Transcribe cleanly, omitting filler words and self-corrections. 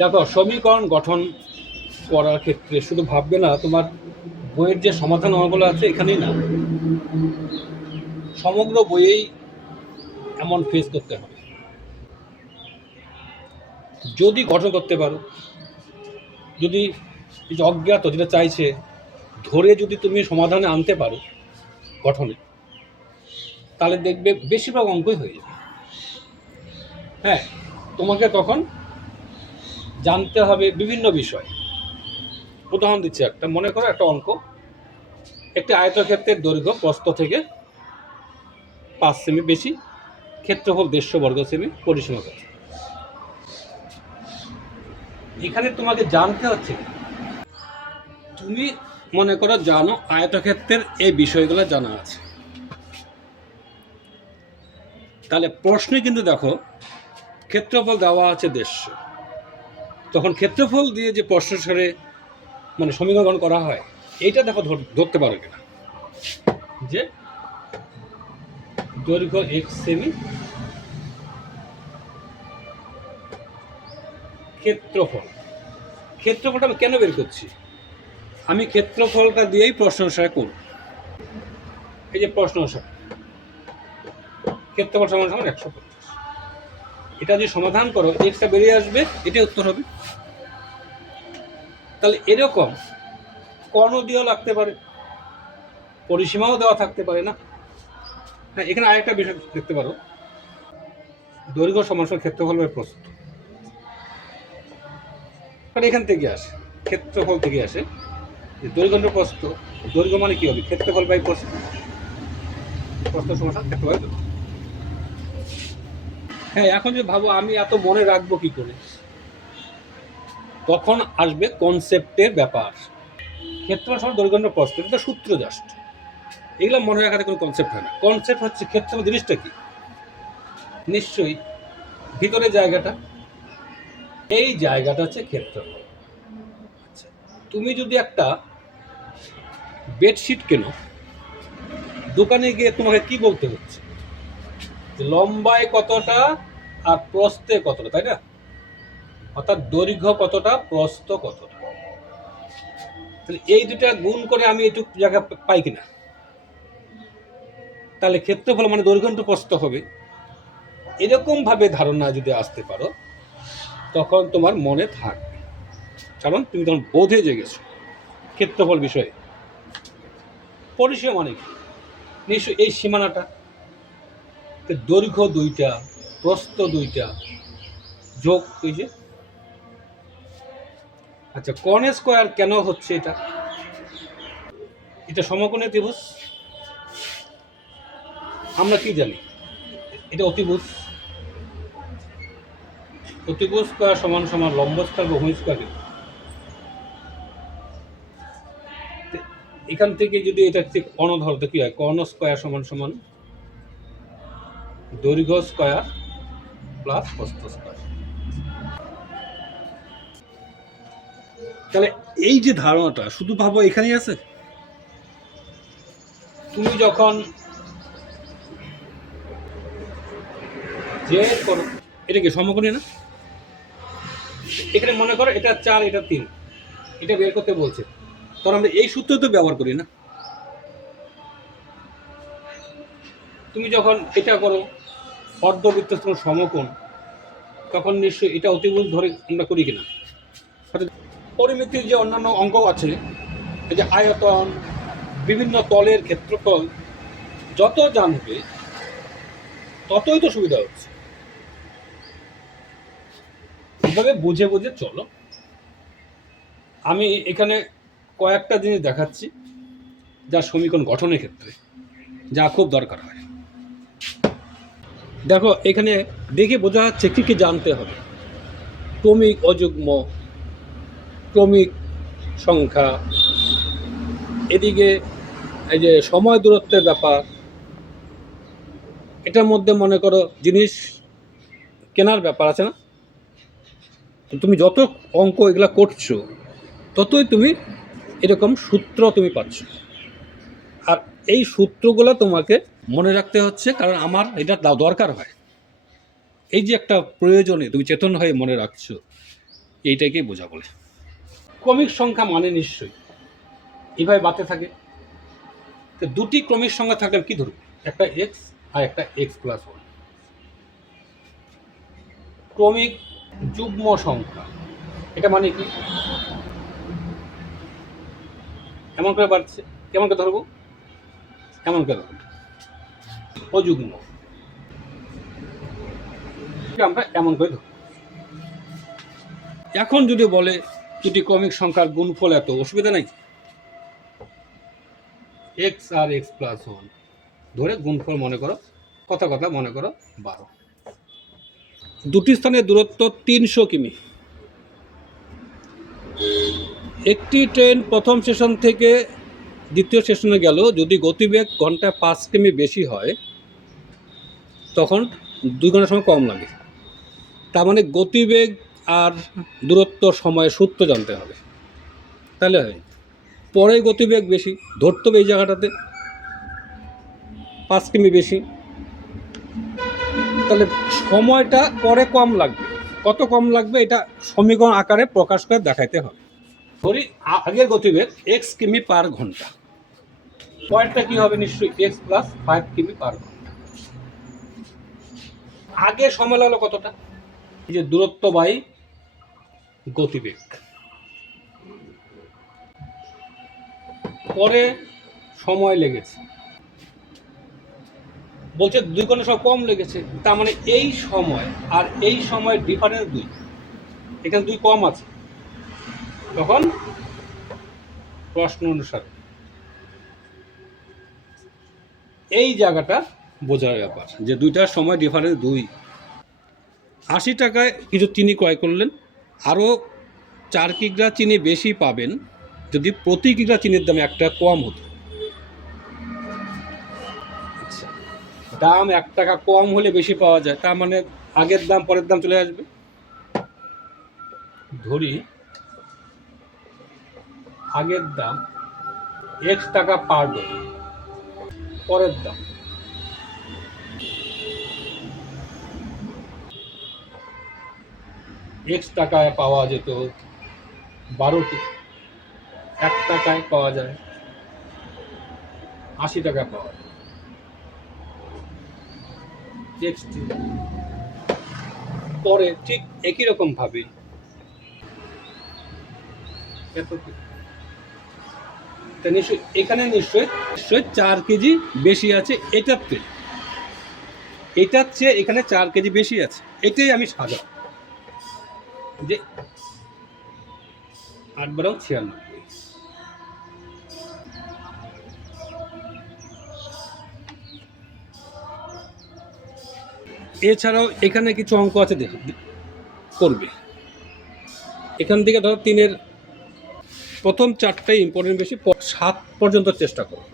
দেখো, সমীকরণ গঠন করার ক্ষেত্রে শুধু ভাববে না তোমার বইয়ের যে সমাধান অঙ্কগুলো আছে এখানেই না, সমগ্র বইয়েই এমন ফেস করতে হবে। যদি গঠন করতে পারো, যদি এই যে অজ্ঞাত যেটা চাইছে ধরে যদি তুমি সমাধানে আনতে পারো গঠনে, তাহলে দেখবে বেশিরভাগ অঙ্কই হয়ে যাবে। হ্যাঁ, তোমাকে তখন জানতে হবে বিভিন্ন বিষয়। উদাহরণ দিচ্ছি, একটা মনে করো একটা অঙ্ক, একটি আয়তক্ষেত্রের দৈর্ঘ্য প্রস্থ থেকে 5 সেমি বেশি, ক্ষেত্রফল 150 বর্গ সেমি, পরিসীমা কত। এখানে তোমাকে জানতে হচ্ছে, তুমি মনে করো জানো আয়তক্ষেত্রের এই বিষয়গুলো জানা আছে, তাহলে প্রশ্নে কিন্তু দেখো ক্ষেত্রফল দেওয়া আছে 150, তখন ক্ষেত্রফল দিয়ে যে প্রশ্ন সারে মানে সমীকরণ করা হয় এইটা দেখো ধরতে পারো কিনা, যে দৈর্ঘ্য 1 সেমি, ক্ষেত্রফলটা আমি কেন বের করছি, আমি ক্ষেত্রফলটা দিয়েই প্রশ্ন অনুসারে করব। এই যে প্রশ্ন অনুসারে ক্ষেত্রফল সমান সমান 150, এটা যদি সমাধান করো এক্সটা বেরিয়ে আসবে, এটাই উত্তর হবে। তাহলে এরকম কর্ণ দিয়েও লাগতে পারে, পরিসীমাও দেওয়া থাকতে পারে না। হ্যাঁ, এখানে আরেকটা বিষয় দেখতে পারো, দৈর্ঘ্য সমান সমান ক্ষেত্রফল বাই প্রস্থ, কারণ এখান থেকে আসে, ক্ষেত্রফল থেকে আসে। দৈর্ঘ্য প্রস্থ, দৈর্ঘ্য মানে কি হবে, ক্ষেত্রফল বাই প্রস্থ, প্রস্থ সমান সমান ক্ষেত্রফল বাই দৈর্ঘ্য। হ্যাঁ, এখন যে ভাবো আমি এত মনে রাখবো কি করে, তখন আসবে কনসেপ্টের ব্যাপার। ক্ষেত্রফল সমান দৈর্ঘ্য প্রস্থ, এটা তো সূত্র জাস্ট, এগুলো মনে রাখাতে কোনো কনসেপ্ট হয় না। কনসেপ্ট হচ্ছে ক্ষেত্রফল জিনিসটা কি, নিশ্চয়ই ভিতরে জায়গাটা, এই জায়গাটা হচ্ছে ক্ষেত্রফল। আচ্ছা, তুমি যদি একটা বেডশিট কেনো, দোকানে গিয়ে তোমাকে কি বলতে হচ্ছে, লম্বায় কতটা আর প্রস্থে কতটা, তাই না? অর্থাৎ দৈর্ঘ্য কতটা, প্রস্থ কতটা, তাহলে এই দুটা গুণ করে আমি এইটুকু জায়গা পাই কিনা, তাহলে ক্ষেত্রফল মানে দৈর্ঘ্য প্রস্থ হবে। এরকম ভাবে ধারণা যদি আসতে পারো তখন তোমার মনে থাকবে, কারণ তুমি তখন বোধে জেগেছো ক্ষেত্রফল বিষয়ে। পরিসীমা মানে কি, নিশ্চয়ই এই সীমানাটা, দৈর্ঘ্য 2টা, প্রস্থ 2টা, যোগ ওই যে। আচ্ছা, কর্ণ স্কয়ার কেন হচ্ছে, এটা সমকোণী ত্রিভুজ, আমরা কি জানি এটা অতিভুজ, অতিভুজ স্কয়ার সমান সমান লম্ব স্কয়ার বা ভূমি স্কয়ার। এখান থেকে যদি এটা ঠিক কর্ণ ধরতে কি হয়, কর্ণ স্কয়ার সমান সমান দৈর্ঘ্য স্কয়ার প্লাস প্রস্থ স্কয়ার। তাহলে এই যে ধারণাটা শুধু ভাবো এখানেই আছে। তুমি যখন যে করো, এটা কি সমকোণী না, এখানে মনে করো এটা 4 এটা 3, এটা বের করতে বলছে, তখন আমরা এই সূত্র তো ব্যবহার করি না। তুমি যখন এটা করো অর্ধবৃত্ত সমকোণ, তখন নিশ্চয়ই এটা অতিভুজ ধরে আমরা করি কিনা। পরিমিতির যে অন্যান্য অঙ্ক আছে, এই যে আয়তন, বিভিন্ন তলের ক্ষেত্রফল, যত জানবে ততই তো সুবিধা হচ্ছে। এভাবে বুঝে বুঝে চলো। আমি এখানে কয়েকটা জিনিস দেখাচ্ছি যা সমীকরণ গঠনের ক্ষেত্রে যা খুব দরকার হয়। দেখো, এখানে দেখে বোঝা যাচ্ছে কি কি জানতে হবে, ক্রমিক অযুগ্ম, ক্রমিক সংখ্যা, এদিকে এই যে সময় দূরত্বের ব্যাপার, এটার মধ্যে মনে করো জিনিস কেনার ব্যাপার আছে না। তুমি যত অঙ্ক এগুলা করছো ততই তুমি এরকম সূত্র তুমি পাচ্ছ, আর এই সূত্রগুলো তোমাকে মনে রাখতে হচ্ছে, কারণ আমার এটা দরকার হয়। এই যে একটা প্রয়োজনে তুমি চেতন হয়ে মনে রাখছো, এইটাকেই বোঝা বলে। ক্রমিক সংখ্যা মানে নিশ্চয়ই এভাবে বাড়তে থাকে। তো দুটি ক্রমিক সংখ্যা থাকলে কি ধরুন, একটা এক্স আর একটা এক্স প্লাস ওয়ান। ক্রমিক যুগ্ম সংখ্যা এটা মানে কি, এমন করে বাড়ছে, কেমন করে ধরবো, এমন করে ধরবো, অযুগ্ম আমরা এমন করে ধরবো। এখন যদি বলে দুটি ক্রমিক সংখ্যার গুণফল এত, অসুবিধা নাই, এক্স আর এক্স প্লাস ওয়ান ধরে গুণফল মনে করো, কথা মনে করো 12। দুটি স্থানের দূরত্ব 300 কিমি। একটি ট্রেন প্রথম স্টেশন থেকে দ্বিতীয় স্টেশনে গেল, যদি গতিবেগ ঘন্টায় 5 কিমি বেশি হয় তখন 2 ঘন্টার সময় কম লাগে। তার মানে গতিবেগ আর দূরত্ব সময়ের সূত্র জানতে হবে, তাহলে হয়। পরে গতিবেগ বেশি ধরতে হবে এই জায়গাটাতে 5 কিমি বেশি, তাহলে সময়টা পরে কম লাগবে। কত কম লাগবে এটা সমীকরণ আকারে প্রকাশ করে দেখাইতে হবে। ধরি আগের গতিবেগ এক্স কিমি পার ঘন্টা, পরেরটা কি হবে, নিশ্চয়ই এক্স প্লাস 5 কিমি পার ঘন্টা। আগে সময় লাগলো কতটা, এই যে দূরত্ব বাই গতিবেগ, পরে সময় লেগেছে, বলছে 2 ঘন্টা সময় কম লেগেছে, তার মানে এই সময় আর এই সময়ের ডিফারেন্স 2, এখানে 2 কম আছে, তখন প্রশ্ন অনুসারে এই জায়গাটা বোঝার ব্যাপার যে দুইটার সময় ডিফারেন্স 2। 80 টাকায় কিছু চিনি ক্রয় করলেন, আরও 4 কিগ্রা চিনি বেশি পাবেন যদি প্রতি কিগ্রা চিনির দাম 1 টাকা কম হতো। আচ্ছা, দাম 1 টাকা কম হলে বেশি পাওয়া যায়, তার মানে আগের দাম পরের দাম চলে আসবে। ধরি আগের দাম x টাকা পার ডজন, পরের দাম x টাকায় পাওয়া যেত 12টি, 1 টাকায় পাওয়া যায় 80 টাকায় পাওয়া যায় টেক্সটি। পরে ঠিক একই রকম ভাবে নিশ্চয়ই এখানে নিশ্চয়ই 4 কেজি বেশি আছে এটার চেয়ে এখানে 4 কেজি বেশি আছে, এটাই আমি সাজাব যে 8 12 96। এছাড়াও এখানে কিছু অঙ্ক আছে করবে, এখান থেকে ধরো 3-এর প্রথম 4টাই ইম্পর্টেন্ট বেশি, 7 পর্যন্ত চেষ্টা করো।